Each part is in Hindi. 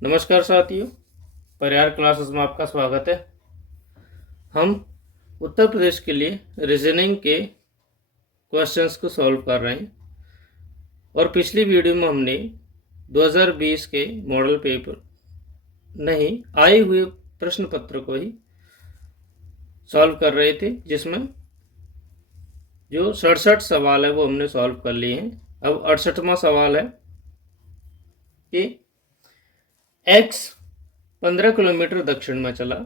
नमस्कार साथियों, परिहार क्लासेस में आपका स्वागत है। हम उत्तर प्रदेश के लिए रीजनिंग के क्वेश्चंस को सॉल्व कर रहे हैं और पिछली वीडियो में हमने 2020 के मॉडल पेपर नहीं आए हुए प्रश्न पत्र को ही सॉल्व कर रहे थे, जिसमें जो 67 सवाल है वो हमने सॉल्व कर लिए हैं। अब 68वां सवाल है कि एक्स 15 किलोमीटर दक्षिण में चला,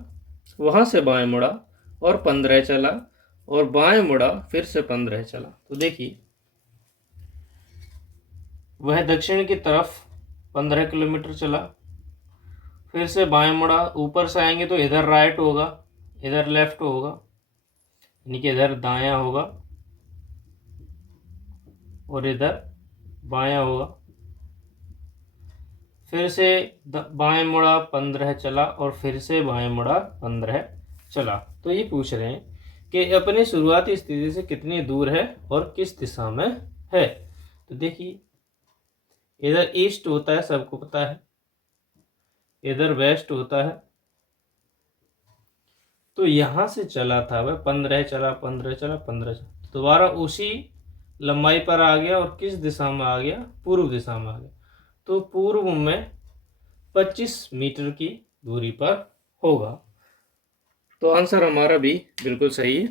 वहां से बाएं मुड़ा और 15 चला और बाएं मुड़ा फिर से 15 चला। तो देखिए, वह दक्षिण की तरफ 15 किलोमीटर चला, फिर से बाएं मुड़ा, ऊपर से आएंगे तो इधर राइट होगा, इधर लेफ्ट होगा, यानी कि इधर दायां होगा और इधर बायां होगा। फिर से बाएं मुड़ा 15 चला और फिर से बाएं मुड़ा 15 चला। तो ये पूछ रहे हैं कि अपनी शुरुआती स्थिति से कितनी दूर है और किस दिशा में है। तो देखिए, इधर ईस्ट होता है, सबको पता है, इधर वेस्ट होता है। तो यहां से चला था वह 15 चला, 15 चला, 15 चला, दोबारा उसी लंबाई पर आ गया और किस दिशा में आ गया? पूर्व दिशा में आ गया। तो पूर्व में 25 मीटर की दूरी पर होगा। तो आंसर हमारा भी बिल्कुल सही है।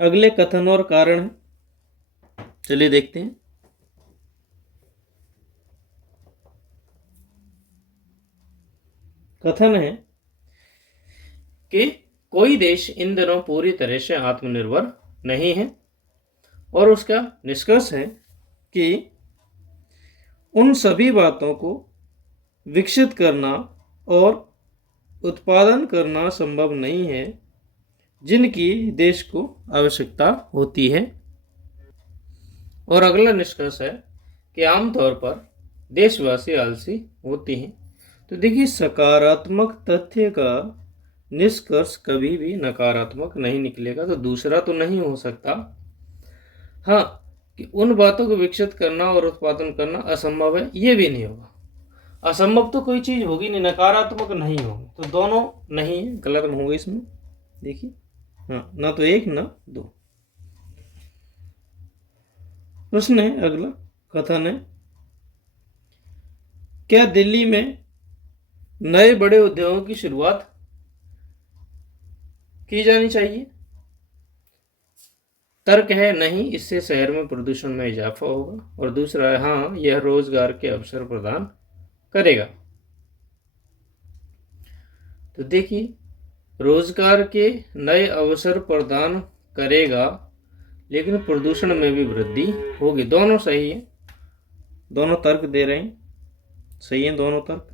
अगले कथन और कारण, चलिए देखते हैं। कथन है कि कोई देश इन दिनों पूरी तरह से आत्मनिर्भर नहीं है और उसका निष्कर्ष है कि उन सभी बातों को विकसित करना और उत्पादन करना संभव नहीं है जिनकी देश को आवश्यकता होती है। और अगला निष्कर्ष है कि आमतौर पर देशवासी आलसी होते हैं। तो देखिए, सकारात्मक तथ्य का निष्कर्ष कभी भी नकारात्मक नहीं निकलेगा, तो दूसरा तो नहीं हो सकता। हाँ, कि उन बातों को विकसित करना और उत्पादन करना असंभव है, ये भी नहीं होगा। असंभव तो कोई चीज होगी नहीं, नकारात्मक नहीं होगी, तो दोनों नहीं है, गलत होंगे इसमें। देखिए, हाँ, ना तो एक ना दो। प्रश्न है अगला, कथन है, क्या दिल्ली में नए बड़े उद्योगों की शुरुआत की जानी चाहिए? तर्क है नहीं, इससे शहर में प्रदूषण में इजाफा होगा। और दूसरा है हाँ, यह रोजगार के अवसर प्रदान करेगा। तो देखिए, रोजगार के नए अवसर प्रदान करेगा, लेकिन प्रदूषण में भी वृद्धि होगी। दोनों सही है, दोनों तर्क दे रहे हैं, सही है दोनों तर्क।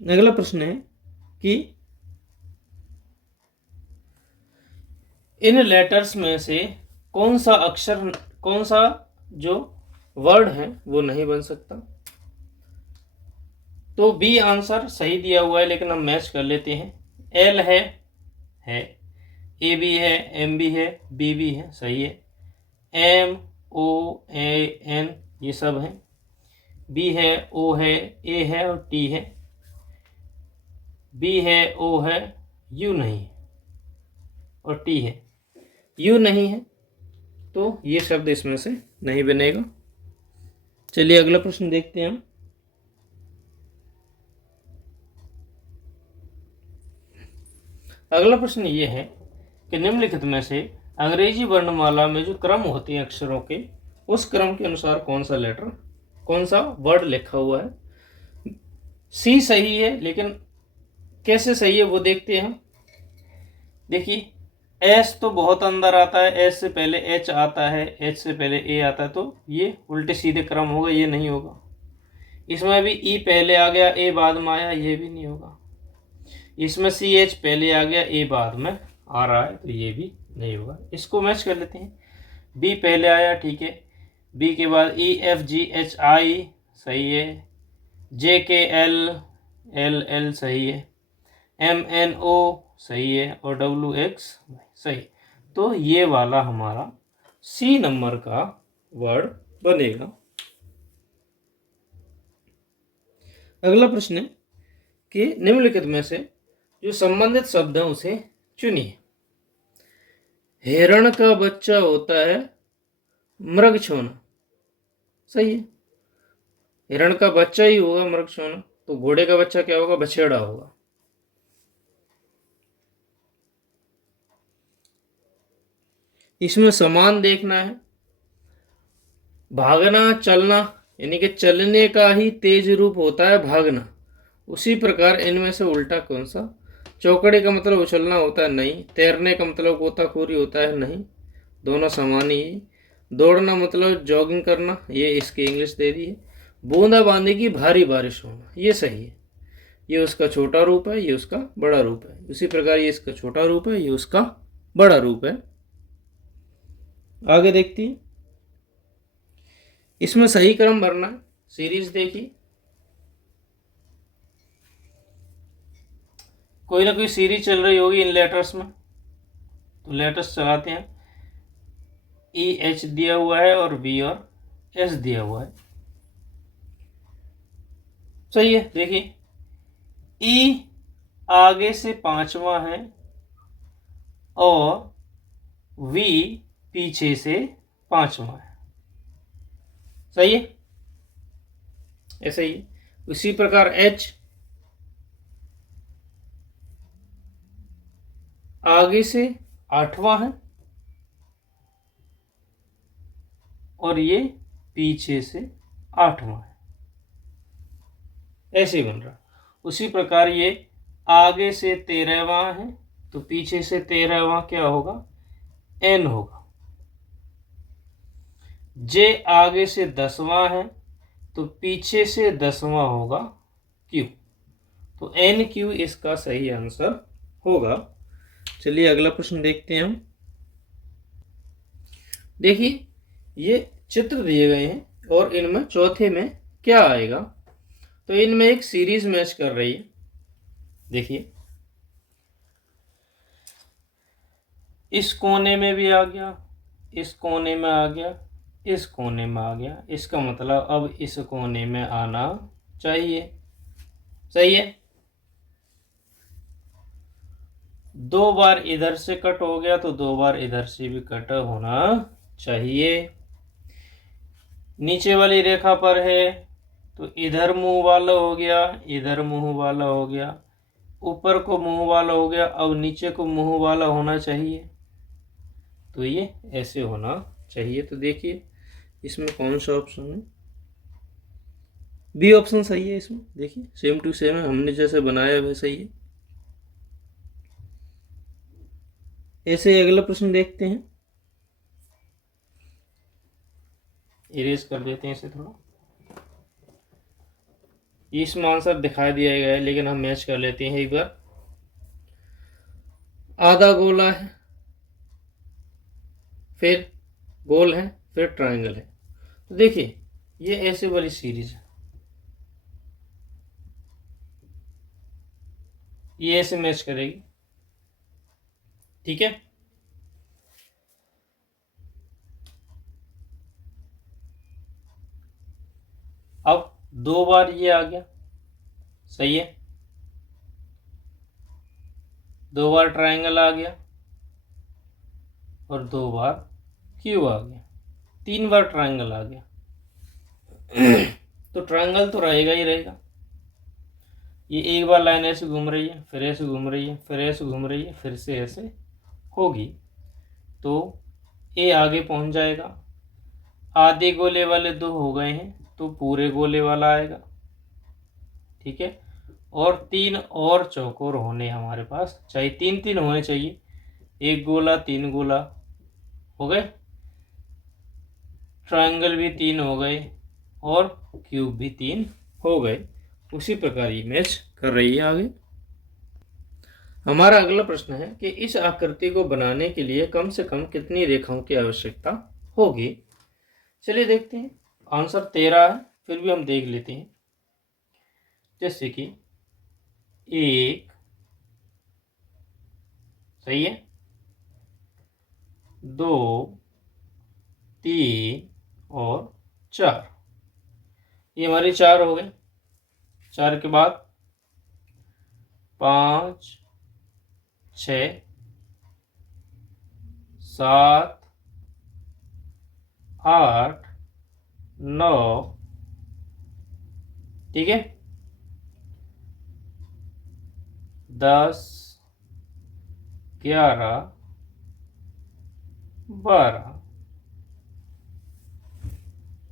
अगला प्रश्न है कि इन लेटर्स में से कौन सा अक्षर, कौन सा जो वर्ड है वो नहीं बन सकता? तो बी आंसर सही दिया हुआ है, लेकिन हम मैच कर लेते हैं। एल है, ए भी है, एम भी है, बी भी है, सही है। एम, ओ, ए, एन ये सब है। बी है, ओ है, ए है और टी है। बी है, ओ है, यू नहीं है और टी है। यू नहीं है तो ये शब्द इसमें से नहीं बनेगा। चलिए अगला प्रश्न देखते हैं हम। अगला प्रश्न ये है कि निम्नलिखित में से अंग्रेजी वर्णमाला में जो क्रम होते हैं अक्षरों के, उस क्रम के अनुसार कौन सा लेटर, कौन सा वर्ड लिखा हुआ है? सी सही है, लेकिन कैसे सही है वो देखते हैं। देखिए, एस तो बहुत अंदर आता है, एस से पहले एच आता है, एच से पहले ए आता है, तो ये उल्टे सीधे क्रम होगा, ये नहीं होगा। इसमें भी ई पहले आ गया, ए बाद में आया, ये भी नहीं होगा। इसमें सी एच पहले आ गया, ए बाद में आ रहा है, तो ये भी नहीं होगा। इसको मैच कर लेते हैं। बी पहले आया, ठीक है। बी के बाद E F G H I सही है। जे के एल एल एल सही है। एम एन ओ सही है और डब्ल्यू एक्स सही। तो ये वाला हमारा सी नंबर का वर्ड बनेगा। अगला प्रश्न है कि निम्नलिखित में से जो संबंधित शब्द है उसे चुनिए। हिरण का बच्चा होता है मृगछोना, सही है। हिरण का बच्चा ही होगा मृगछोना, तो घोड़े का बच्चा क्या होगा? बछेड़ा होगा। इसमें समान देखना है। भागना, चलना, यानी कि चलने का ही तेज रूप होता है भागना। उसी प्रकार इनमें से उल्टा कौन सा? चौकड़ी का मतलब उछलना होता है, नहीं। तैरने का मतलब गोताखोरी होता है, नहीं। दोनों समान ही है। दौड़ना मतलब जॉगिंग करना, ये इसकी इंग्लिश दे दी है। बूंदाबांदी की भारी बारिश होना, ये सही है। ये उसका छोटा रूप है, ये उसका बड़ा रूप है। उसी प्रकार ये इसका छोटा रूप है, ये उसका बड़ा रूप है। आगे देखती है। इसमें सही क्रम भरना है। सीरीज देखिए, कोई ना कोई सीरीज चल रही होगी इन लेटर्स में, तो लेटर्स चलाते हैं। ई एच दिया हुआ है और बी और एस दिया हुआ है, सही है। देखिए, ई आगे से पांचवा है और वी पीछे से पांचवा है, सही है, ऐसे ही। उसी प्रकार एच आगे से आठवां है और ये पीछे से आठवां है, ऐसे ही बन रहा। उसी प्रकार ये आगे से 13वां है तो पीछे से 13वां क्या होगा? एन होगा। जे आगे से 10वां है तो पीछे से 10वां होगा क्यू, तो एन क्यू इसका सही आंसर होगा। चलिए अगला प्रश्न देखते हैं हम। देखिए, ये चित्र दिए गए हैं और इनमें चौथे में क्या आएगा? तो इनमें एक सीरीज मैच कर रही है। देखिए, इस कोने में भी आ गया, इस कोने में आ गया, इस कोने में आ गया। इसका मतलब अब इस कोने में आना चाहिए, सही है। 2 बार इधर से कट हो गया तो 2 बार इधर से भी कट होना चाहिए। नीचे वाली रेखा पर है तो इधर मुंह वाला हो गया, इधर मुंह वाला हो गया, ऊपर को मुंह वाला हो गया, अब नीचे को मुंह वाला होना चाहिए, तो ये ऐसे होना चाहिए। तो देखिए इसमें कौन सा ऑप्शन है? बी ऑप्शन सही है। इसमें देखिए सेम टू सेम है, हमने जैसे बनाया वैसे ही है। ऐसे ही अगला प्रश्न देखते हैं। इरेज कर देते हैं इसे थोड़ा। इसमें आंसर दिखा दिया गया है लेकिन हम मैच कर लेते हैं एक बार। आधा गोला है, फिर गोल है, फिर ट्रायंगल है। तो देखिए ये ऐसे वाली सीरीज है, ये ऐसे मैच करेगी, ठीक है। अब 2 बार ये आ गया, सही है। 2 बार ट्रायंगल आ गया और 2 बार क्यू आ गया, 3 बार ट्रायंगल आ गया। तो ट्रायंगल तो रहेगा ही रहेगा। ये एक बार लाइन ऐसे घूम रही है, फिर ऐसे घूम रही है, फिर ऐसे घूम रही है, फिर से ऐसे होगी, तो ए आगे पहुंच जाएगा। आधे गोले वाले 2 हो गए हैं तो पूरे गोले वाला आएगा, ठीक है। और 3 और चौकोर होने हमारे पास चाहिए, 3 होने चाहिए। 1 गोला 3 गोला हो गए, ट्रायंगल भी 3 हो गए और क्यूब भी 3 हो गए। उसी प्रकार ये मैच कर रही है आगे। हमारा अगला प्रश्न है कि इस आकृति को बनाने के लिए कम से कम कितनी रेखाओं की आवश्यकता होगी? चलिए देखते हैं। आंसर 13 है, फिर भी हम देख लेते हैं। जैसे कि 1, सही है, 2, 3 और 4। ये हमारे 4 हो गए। 4 के बाद 5, 6, 7, 8, 9, ठीक है, 10, 11, 12।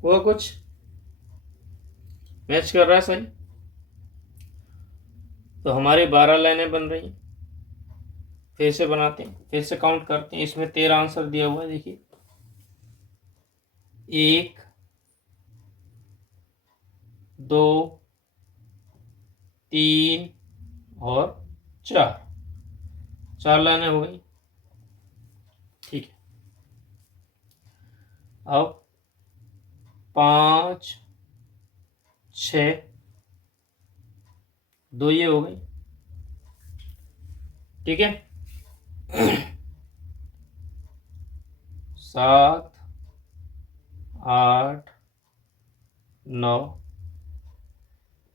हुआ कुछ? मैच कर रहा है सही? तो हमारी 12 लाइनें बन रही हैं। फिर से बनाते हैं, फिर से काउंट करते हैं। इसमें 13 आंसर दिया हुआ है, देखिए 1, 2, 3 और 4। 4 लाइनें हो गई, ठीक है। अब 5, 6, 2 ये हो गई, ठीक है। 7, 8, 9,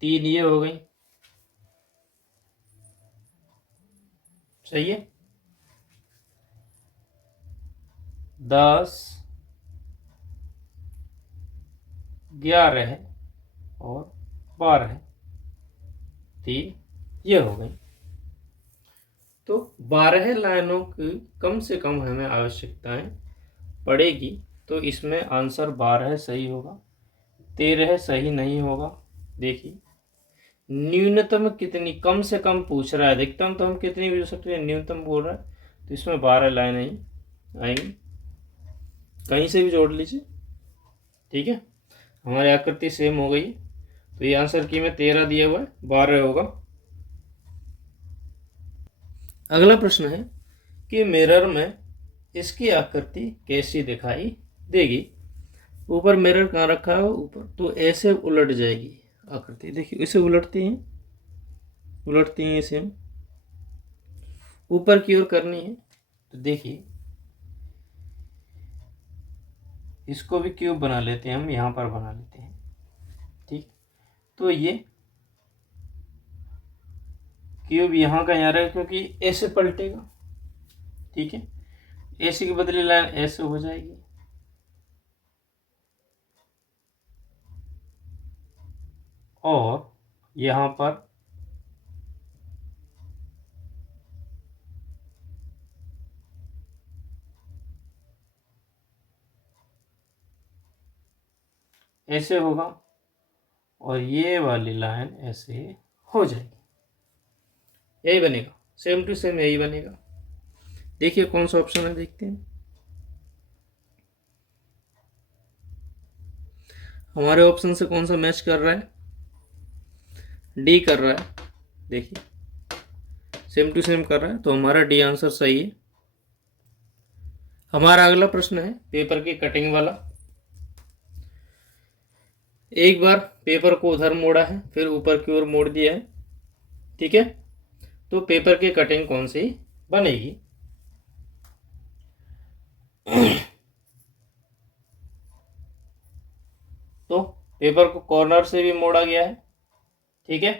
3 ये हो गई, सही है। 10, 11 और 12, 3 ये हो गई। तो 12 लाइनों की कम से कम हमें आवश्यकताएं पड़ेगी। तो इसमें आंसर 12 सही होगा, 13 सही नहीं होगा। देखिए न्यूनतम कितनी, कम से कम पूछ रहा है, अधिकतम तो हम कितनी भी हो सकते हैं, न्यूनतम बोल रहा है, तो इसमें 12 लाइनें ही आएंगी। कहीं से भी जोड़ लीजिए, ठीक है। हमारी आकृति सेम हो गई, तो ये आंसर की में 13 दिया हुआ है, 12 होगा। अगला प्रश्न है कि मिरर में इसकी आकृति कैसी दिखाई देगी। ऊपर मिरर कहाँ रखा है, ऊपर, तो ऐसे उलट जाएगी आकृति। देखिए इसे उलटती हैं इसे हम ऊपर की ओर करनी है। तो देखिए इसको भी क्यूब बना लेते हैं हम, यहाँ पर बना लेते हैं, ठीक। तो ये क्यूब यहाँ का यहाँ रहेगा, क्योंकि ऐसे पलटेगा, ठीक है। ऐसे की बदले लाइन ऐसे हो जाएगी, और यहाँ पर ऐसे होगा, और ये वाली लाइन ऐसे हो जाएगी। यही बनेगा, सेम टू सेम यही बनेगा। देखिए कौन सा ऑप्शन है, देखते हैं। हमारे ऑप्शन से कौन सा मैच कर रहा है, डी कर रहा है। देखिए सेम टू सेम कर रहा है, तो हमारा डी आंसर सही है। हमारा अगला प्रश्न है पेपर की कटिंग वाला। एक बार पेपर को उधर मोड़ा है, फिर ऊपर की ओर मोड़ दिया है, ठीक है। तो पेपर की कटिंग कौन सी बनेगी? तो पेपर को कॉर्नर से भी मोड़ा गया है, ठीक है।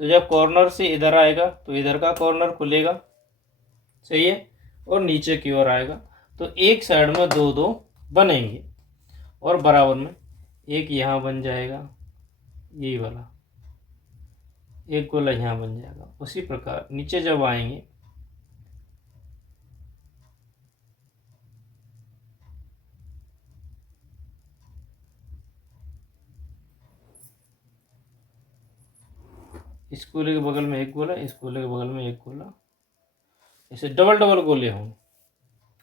तो जब कॉर्नर से इधर आएगा तो इधर का कॉर्नर खुलेगा, सही है, और नीचे की ओर आएगा, तो एक साइड में 2 2 बनेंगे, और बराबर में एक यहाँ बन जाएगा, यही वाला एक गोला यहाँ बन जाएगा। उसी प्रकार नीचे जब आएंगे इस गोले के बगल में एक गोला, इस गोले के बगल में एक गोला, ऐसे डबल डबल गोले होंगे,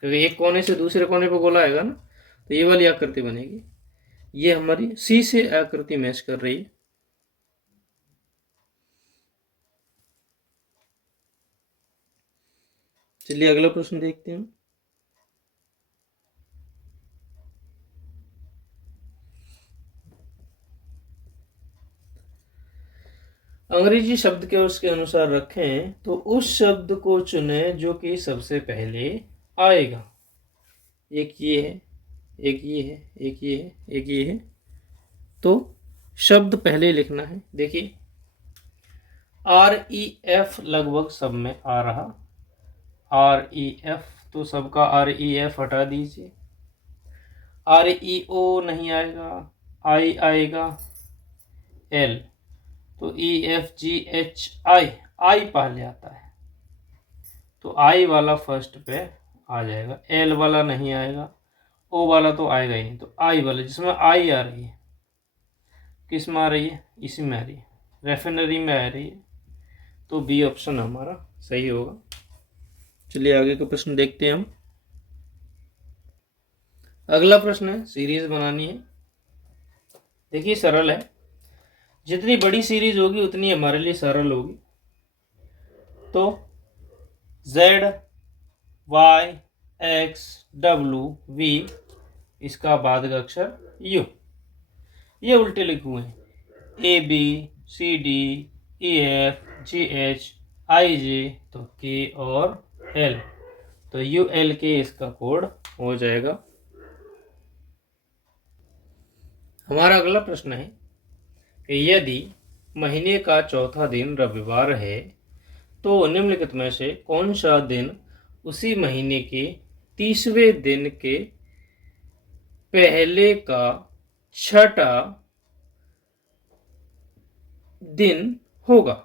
क्योंकि एक कोने से दूसरे कोने पर गोला आएगा ना, तो ये वाली आकृति बनेगी। ये हमारी सी से आकृति मैच कर रही है। चलिए अगला प्रश्न देखते हैं। अंग्रेजी शब्द के उसके अनुसार रखें, तो उस शब्द को चुने जो कि सबसे पहले आएगा। एक ये है, एक ये है, एक ये है, एक ये है। तो शब्द पहले लिखना है। देखिए REF लगभग सब में आ रहा, REF, तो सबका REF हटा दीजिए। REO नहीं आएगा, I आएगा, L, तो EFGHI, I पहले आता है, तो I वाला फर्स्ट पे आ जाएगा, L वाला नहीं आएगा, O वाला तो आएगा ही नहीं, तो I वाला जिसमें I आ रही है, किस में आ रही है, इसी में आ रही है, रेफिनरी में आ रही है, तो बी ऑप्शन हमारा सही होगा। चलिए आगे का प्रश्न देखते हैं हम। अगला प्रश्न है, सीरीज बनानी है। देखिए सरल है, जितनी बड़ी सीरीज होगी उतनी हमारे लिए सरल होगी। तो Z, Y, X, W, V, इसका बाद का अक्षर U, ये उल्टे लिखे हुए हैं, AB, CD, EF, GH, IJ, तो K और L, तो ULK इसका कोड हो जाएगा। हमारा अगला प्रश्न है कि यदि महीने का चौथा दिन रविवार है तो निम्नलिखित में से कौन सा दिन उसी महीने के 30वें दिन के पहले का छठा दिन होगा।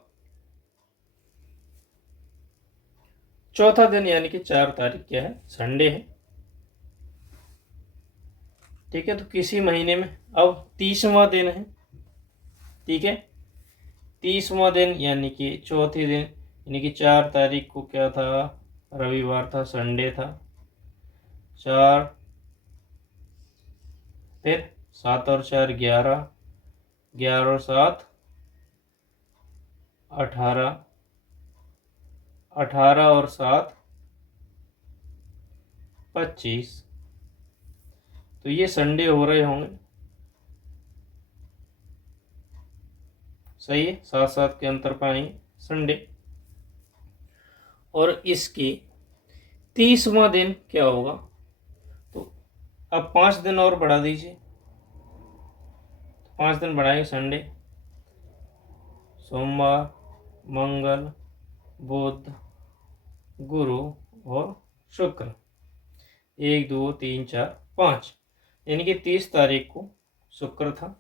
चौथा दिन यानी कि 4 तारीख क्या है, संडे है। ठीक है, तो किसी महीने में अब 30वां दिन है। ठीक है, 30वां दिन यानी कि चौथी दिन, यानी कि 4 तारीख को क्या था, रविवार था, संडे था। 4, फिर 7 और 4 11, 11 और 7 18, 18 और 7 25, तो ये संडे हो रहे होंगे। सही है, 7-7 के अंतर पाएंगे संडे। और इसके 30वां दिन क्या होगा, तो अब 5 दिन और बढ़ा दीजिए, 5 दिन बढ़ाएंगे, संडे, सोमवार, मंगल, बुध, गुरु और शुक्र, 1 2 3 4 5, यानी कि 30 तारीख को शुक्र था।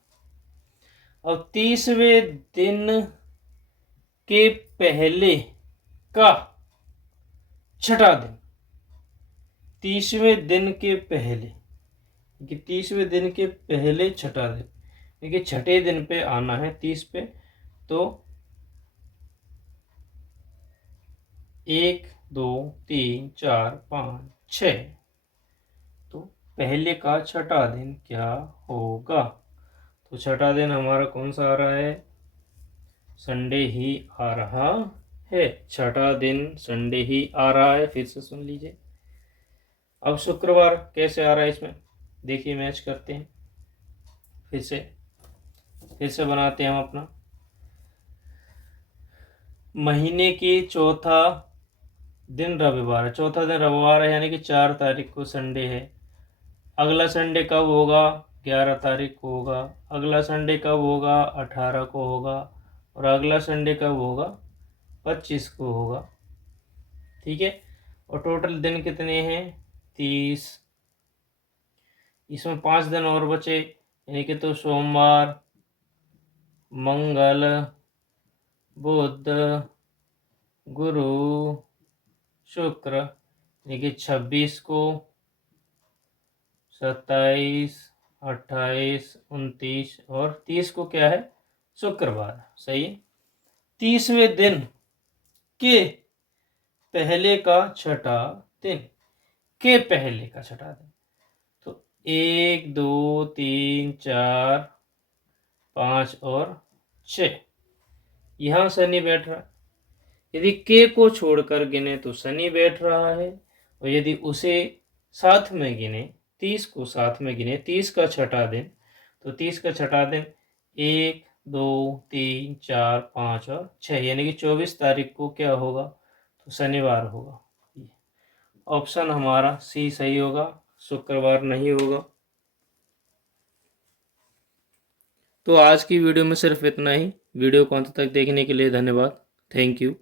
अब 30वें दिन के पहले का छठा दिन, 30वें दिन के पहले, कि 30वें दिन के पहले छठा दिन, देखिए छठे दिन पे आना है 30 पे, तो 1 2 3 4 5 6, तो पहले का छठा दिन क्या होगा, तो छठा दिन हमारा कौन सा आ रहा है, संडे ही आ रहा है, छठा दिन संडे ही आ रहा है। फिर से सुन लीजिए, अब शुक्रवार कैसे आ रहा है इसमें, देखिए मैच करते हैं, फिर से बनाते हैं हम अपना महीने की चौथा दिन रविवार है, चौथा दिन रविवार है यानी कि 4 तारीख को संडे है। अगला संडे कब होगा, 11 तारीख को होगा। अगला संडे कब होगा, 18 को होगा। और अगला संडे कब होगा, 25 को होगा। ठीक है, और टोटल दिन कितने हैं, 30। इसमें 5 दिन और बचे, यानी कि तो सोमवार, मंगल, बुध, गुरु, शुक्र, यानी कि 26 को, 27, 28, 29 और 30 को क्या है, शुक्रवार। सही है, 30वें दिन के पहले का छठा दिन, के पहले का छठा दिन, तो 1 2 3 4 5 और 6, यहाँ शनि बैठ रहा है। यदि के को छोड़कर गिने तो शनि बैठ रहा है, और यदि उसे साथ में गिने, 30 को साथ में गिने, 30 का छठा दिन, तो 30 का छठा दिन 1 2 3 4 5 और 6, यानी कि 24 तारीख को क्या होगा, तो शनिवार होगा। ऑप्शन हमारा सी सही होगा, शुक्रवार नहीं होगा। तो आज की वीडियो में सिर्फ इतना ही। वीडियो को अंत तक देखने के लिए धन्यवाद। Thank you.